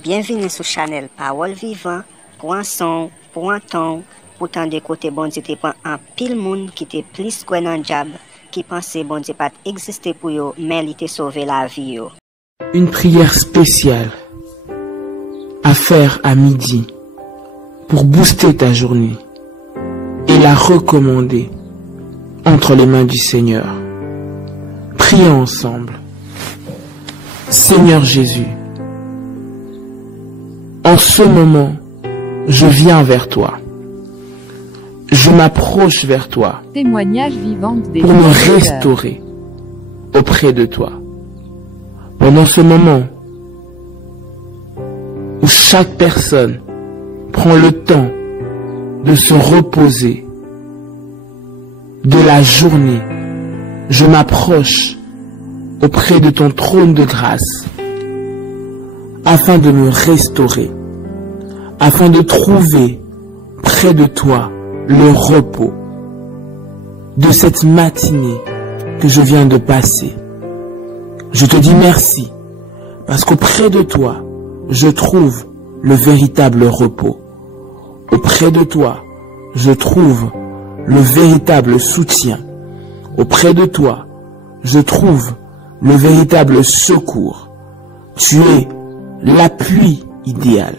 Bienvenue sur Chanel Parole Vivant, pour un son, pour un ton, pour tant de côté bon Dieu te prend un pile monde qui te plus quoi dans diable, qui pensait bon Dieu pas exister pour yo, mais il te sauver la vie yo. Une prière spéciale à faire à midi pour booster ta journée et la recommander entre les mains du Seigneur. Prions ensemble. Seigneur Jésus, en ce moment, je viens vers toi. Je m'approche vers toi Témoignage vivant des pour me restaurer auprès de toi. Pendant ce moment où chaque personne prend le temps de se reposer de la journée, je m'approche auprès de ton trône de grâce afin de me restaurer, afin de trouver près de toi le repos de cette matinée que je viens de passer. Je te dis merci parce qu'auprès de toi, je trouve le véritable repos. Auprès de toi, je trouve le véritable soutien. Auprès de toi, je trouve le véritable secours. Tu es l'appui idéal,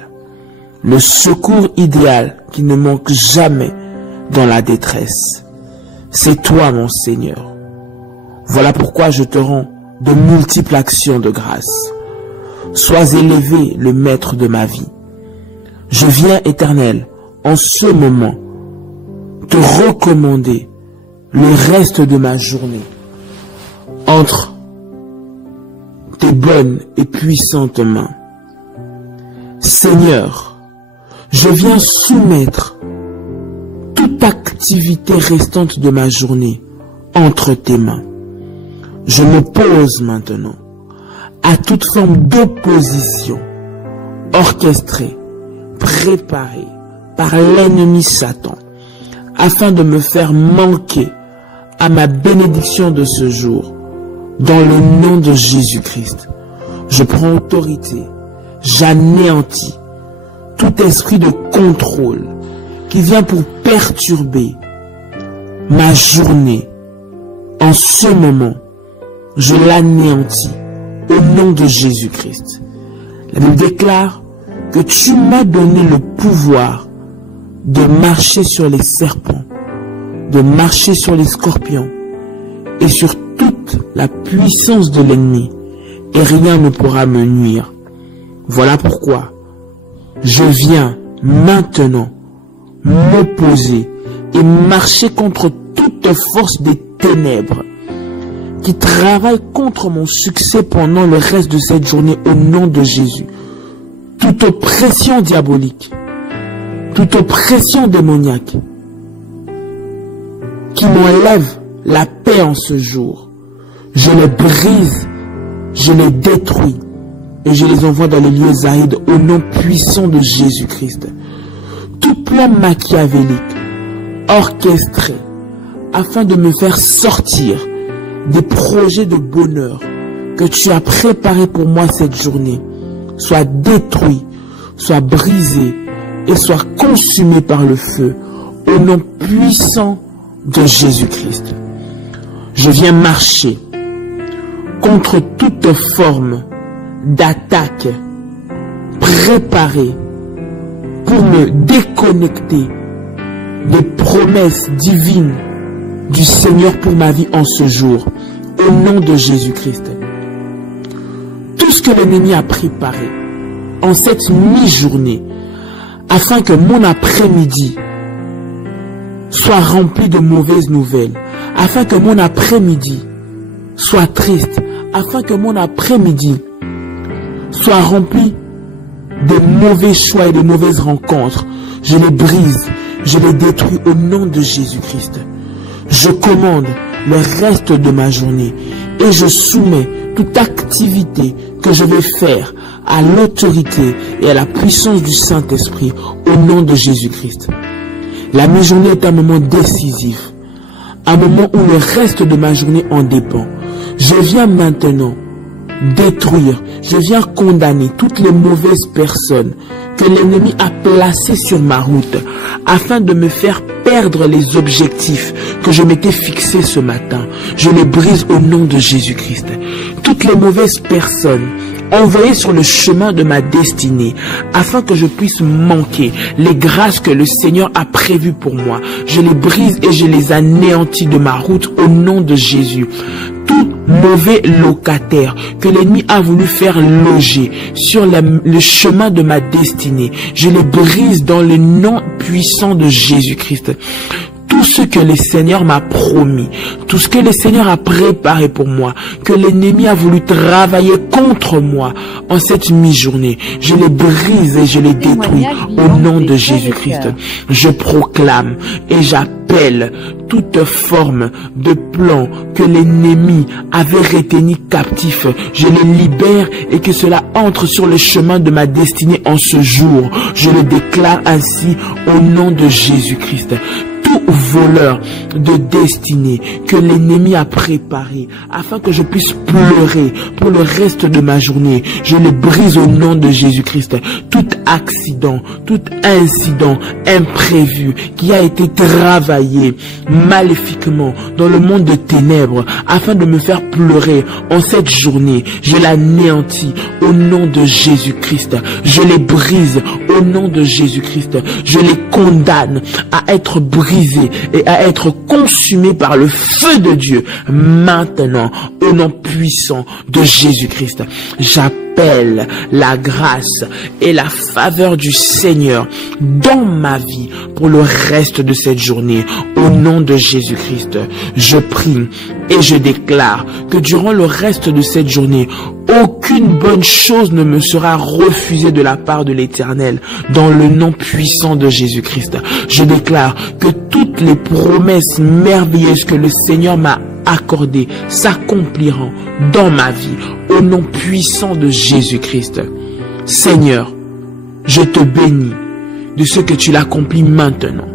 le secours idéal qui ne manque jamais dans la détresse. C'est toi, mon Seigneur. Voilà pourquoi je te rends de multiples actions de grâce. Sois élevé, le maître de ma vie. Je viens, Éternel, en ce moment, te recommander le reste de ma journée entre tes bonnes et puissantes mains. Seigneur, je viens soumettre toute activité restante de ma journée entre tes mains. Je m'oppose maintenant à toute forme d'opposition orchestrée, préparée par l'ennemi Satan, afin de me faire manquer à ma bénédiction de ce jour. Dans le nom de Jésus-Christ, je prends autorité, j'anéantis tout esprit de contrôle qui vient pour perturber ma journée. En ce moment, je l'anéantis au nom de Jésus-Christ. La Bible déclare que tu m'as donné le pouvoir de marcher sur les serpents, de marcher sur les scorpions et sur toute la puissance de l'ennemi, et rien ne pourra me nuire. Voilà pourquoi je viens maintenant m'opposer et marcher contre toute force des ténèbres qui travaille contre mon succès pendant le reste de cette journée au nom de Jésus. Toute oppression diabolique, toute oppression démoniaque qui m'enlève la paix en ce jour, je les brise, je les détruis et je les envoie dans les lieux arides au nom puissant de Jésus-Christ. Tout plan machiavélique, orchestré, afin de me faire sortir des projets de bonheur que tu as préparés pour moi cette journée, soit détruit, soit brisé et soit consumé par le feu au nom puissant de Jésus-Christ. Je viens marcher contre toute forme d'attaque préparée pour me déconnecter des promesses divines du Seigneur pour ma vie en ce jour, au nom de Jésus-Christ. Tout ce que l'ennemi a préparé en cette mi-journée, afin que mon après-midi soit rempli de mauvaises nouvelles, afin que mon après-midi soit triste, afin que mon après-midi soit rempli de mauvais choix et de mauvaises rencontres, je les brise, je les détruis au nom de Jésus-Christ. Je commande le reste de ma journée et je soumets toute activité que je vais faire à l'autorité et à la puissance du Saint-Esprit au nom de Jésus-Christ. La mi-journée est un moment décisif, un moment où le reste de ma journée en dépend. Je viens maintenant détruire, je viens condamner toutes les mauvaises personnes que l'ennemi a placées sur ma route afin de me faire perdre les objectifs que je m'étais fixés ce matin. Je les brise au nom de Jésus-Christ. Toutes les mauvaises personnes envoyées sur le chemin de ma destinée afin que je puisse manquer les grâces que le Seigneur a prévues pour moi, je les brise et je les anéantis de ma route au nom de Jésus. Tout mauvais locataire que l'ennemi a voulu faire loger sur le chemin de ma destinée, je les brise dans le nom puissant de Jésus-Christ. Tout ce que le Seigneur m'a promis, tout ce que le Seigneur a préparé pour moi, que l'ennemi a voulu travailler contre moi en cette mi-journée, je les brise et je les détruis au nom de Jésus-Christ. Je proclame et j'appelle toute forme de plan que l'ennemi avait retenu captif. Je les libère et que cela entre sur le chemin de ma destinée en ce jour. Je le déclare ainsi au nom de Jésus-Christ. Tout voleur de destinée que l'ennemi a préparé afin que je puisse pleurer pour le reste de ma journée, je le brise au nom de Jésus-Christ. Tout accident, tout incident imprévu qui a été travaillé maléfiquement dans le monde de ténèbres afin de me faire pleurer en cette journée, je l'anéantis au nom de Jésus-Christ. Je les brise au nom de Jésus-Christ. Je les condamne à être brisés et à être consumés par le feu de Dieu maintenant au nom puissant de Jésus-Christ. J'appelle la grâce et la faveur du Seigneur dans ma vie pour le reste de cette journée au nom de Jésus-Christ. Je prie et je déclare que durant le reste de cette journée, aucune bonne chose ne me sera refusée de la part de l'Éternel dans le nom puissant de Jésus-Christ. Je déclare que toutes les promesses merveilleuses que le Seigneur m'a accordées s'accompliront dans ma vie au nom puissant de Jésus-Christ. Seigneur, je te bénis de ce que tu l'accomplis maintenant.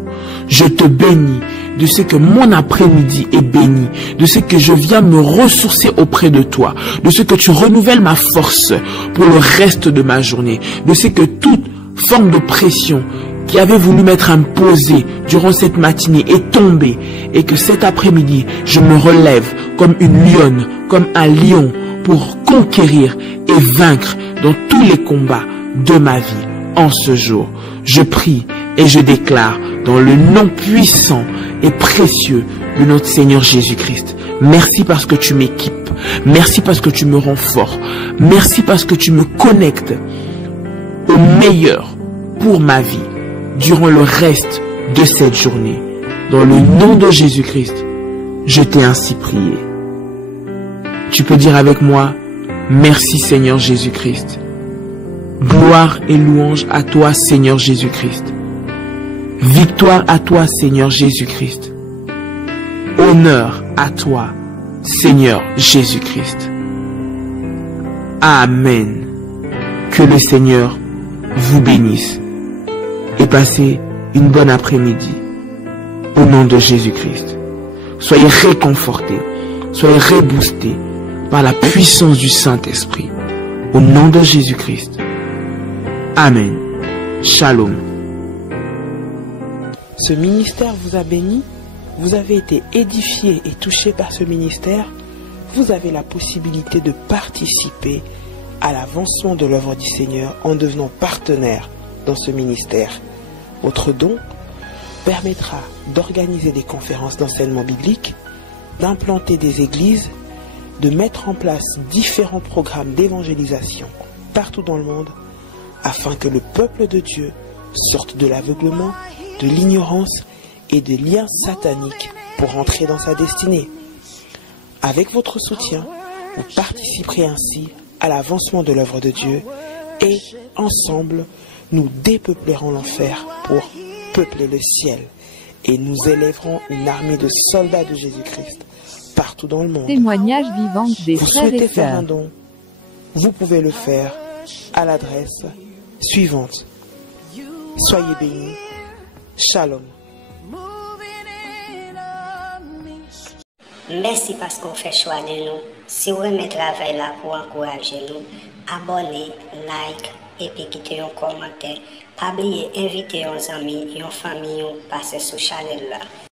Je te bénis de ce que mon après-midi est béni, de ce que je viens me ressourcer auprès de toi, de ce que tu renouvelles ma force pour le reste de ma journée, de ce que toute forme de pression qui avait voulu m'être imposée durant cette matinée est tombée et que cet après-midi, je me relève comme une lionne, comme un lion pour conquérir et vaincre dans tous les combats de ma vie en ce jour. Je prie et je déclare dans le nom puissant et précieux de notre Seigneur Jésus-Christ. Merci parce que tu m'équipes. Merci parce que tu me rends fort. Merci parce que tu me connectes au meilleur pour ma vie durant le reste de cette journée. Dans le nom de Jésus-Christ, je t'ai ainsi prié. Tu peux dire avec moi, merci Seigneur Jésus-Christ. Gloire et louange à toi Seigneur Jésus-Christ. Victoire à toi Seigneur Jésus-Christ. Honneur à toi Seigneur Jésus-Christ. Amen. Que le Seigneur vous bénisse et passez une bonne après-midi au nom de Jésus-Christ. Soyez réconfortés, soyez reboostés par la puissance du Saint-Esprit au nom de Jésus-Christ. Amen. Shalom. Ce ministère vous a béni, vous avez été édifié et touché par ce ministère, vous avez la possibilité de participer à l'avancement de l'œuvre du Seigneur en devenant partenaire dans ce ministère. Votre don permettra d'organiser des conférences d'enseignement biblique, d'implanter des églises, de mettre en place différents programmes d'évangélisation partout dans le monde afin que le peuple de Dieu sorte de l'aveuglement, de l'ignorance et des liens sataniques pour entrer dans sa destinée. Avec votre soutien, vous participerez ainsi à l'avancement de l'œuvre de Dieu et ensemble, nous dépeuplerons l'enfer pour peupler le ciel et nous élèverons une armée de soldats de Jésus-Christ partout dans le monde. Témoignage vivant des vous frères souhaitez et faire un sœurs. don, vous pouvez le faire à l'adresse suivante. Soyez bénis. Shalom. Merci parce qu'on fait choix de nous. Si vous aimez travail là pour encourager nous, abonnez, like et puis quittez un commentaire. Pas oublier inviter vos amis et vos familles à passer sous channel là.